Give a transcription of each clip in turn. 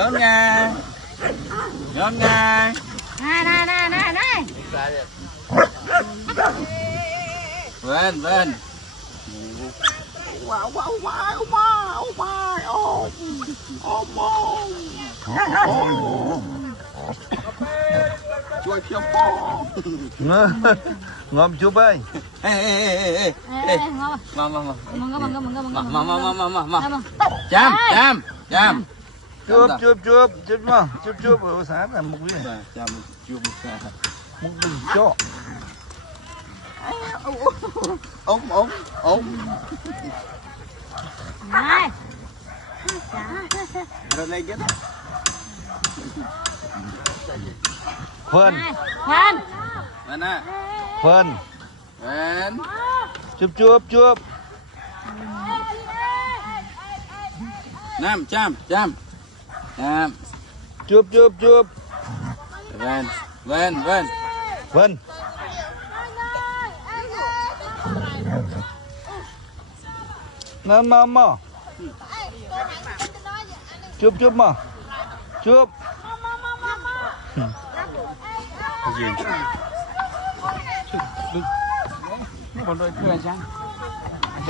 nhón ngay nhón ngay này bên bên chui phiêu po ngon chụp ơi mà chăm chăm chăm chụp mà chụp ở sáng là một cái chăm chụp một đừng cho ống này rồi đây cái Phân bên nè Phân bên chụp năm chăm chụp bên Phân Nam mà chụp mà chụp gì nó còn đôi thưa chăng cái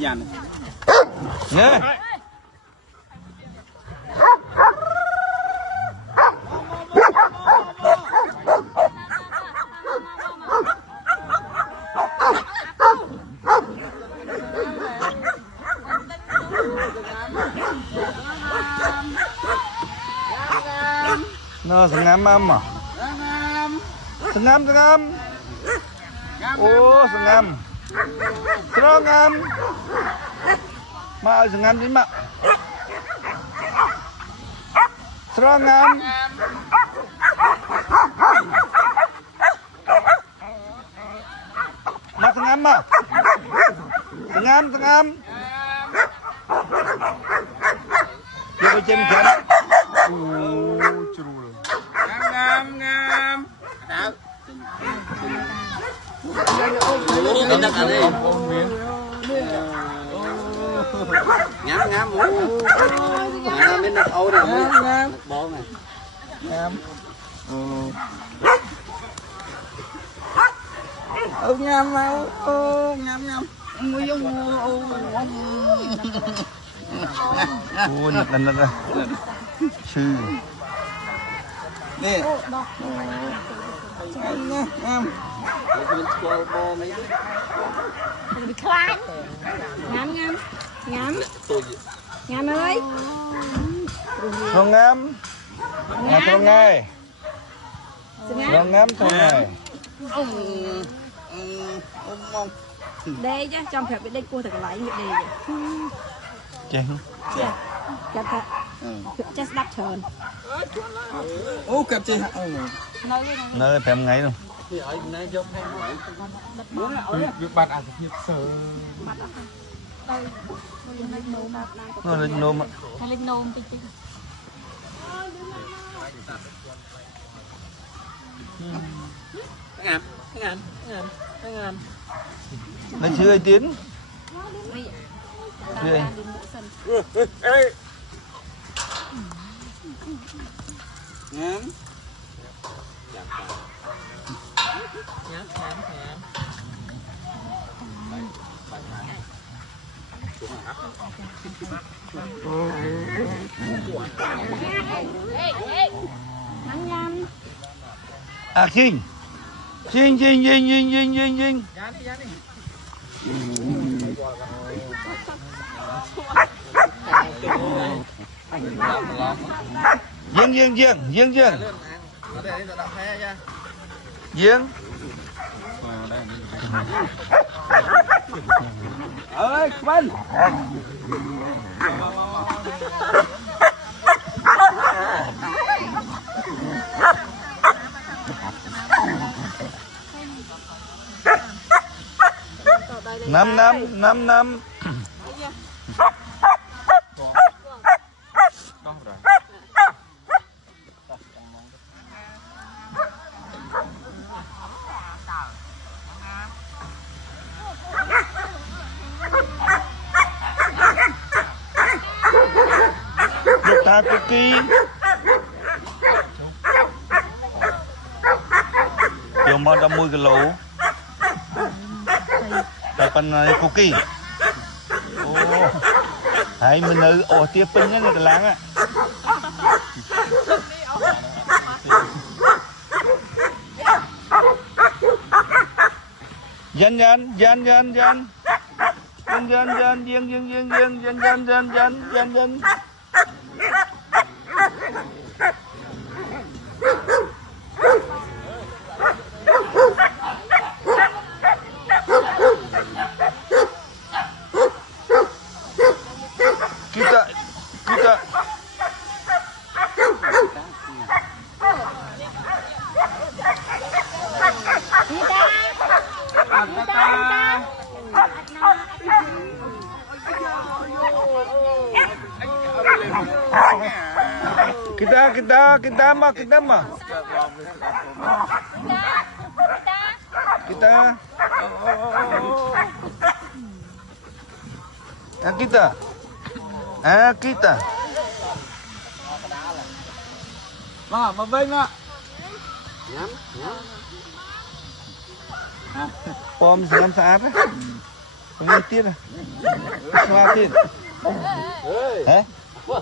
dàn nè nó sengam mà sengam ô sengam serangam mà sengam đi mà serangam mà sengam mà sengam chưa trên chân ngam lên đặt đi ngam bên đặt ô này ngam bò này ngam ngam ô nè sư nè bị khai ngam ơi không ngắm không nghe không ngắm không nghe đây chứ trong phép đây cua thật lại như đây chén chắc thật chắc đắp trơn ô cặp chị nơi thèm ngay luôn việc bạn ăn việc sờ nó lên nôm á lên nôm tí ngam lấy chưa ai tiến chưa anh ngam à Chinh giếng ơi bên năm Sa cookie. Vô mà đã 1 kg. Tại phần này cookie. Ồ. Hai mình ở tiếp pin cái láng á. Dân kita mah kita mà bên á nhắm pom senam saat á không tiết à không tiết hả quá chứ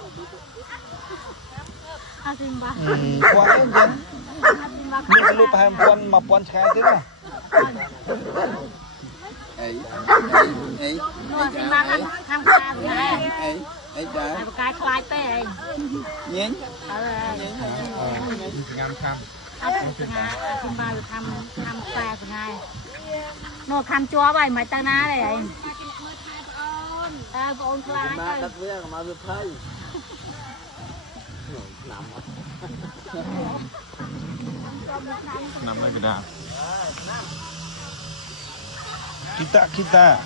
นี่ลูกแฮมปอนมาปอนชายtiết à nó xin ba tham gia này ấy trời cái khai pe này nhén xin ba được tham xe của ngài nó tham chó vậy mày ta ná đây ta ôn khai ba cắt với mà được thấy nằm đây cái nào kita